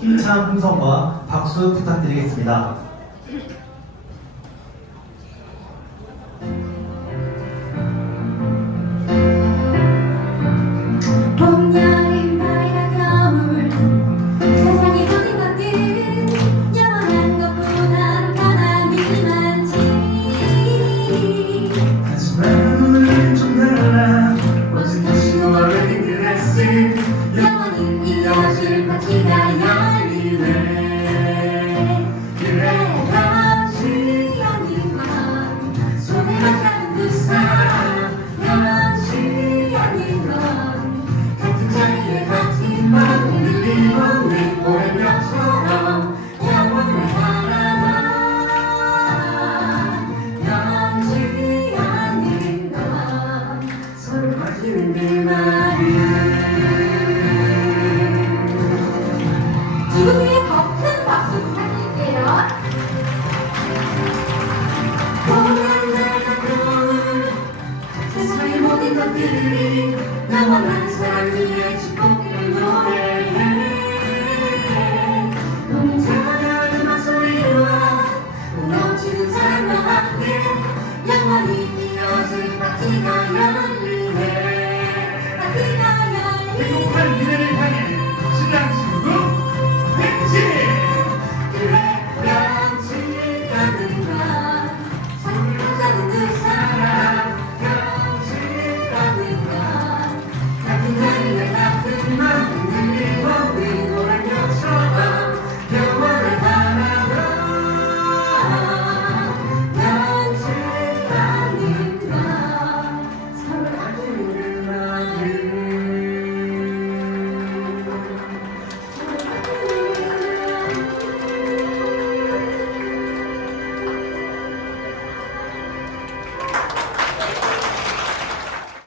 힘찬 풍선과 박수 부탁드리겠습니다. 위에 더 큰 박수 부탁드릴게요. 나만 사랑 위에 축복해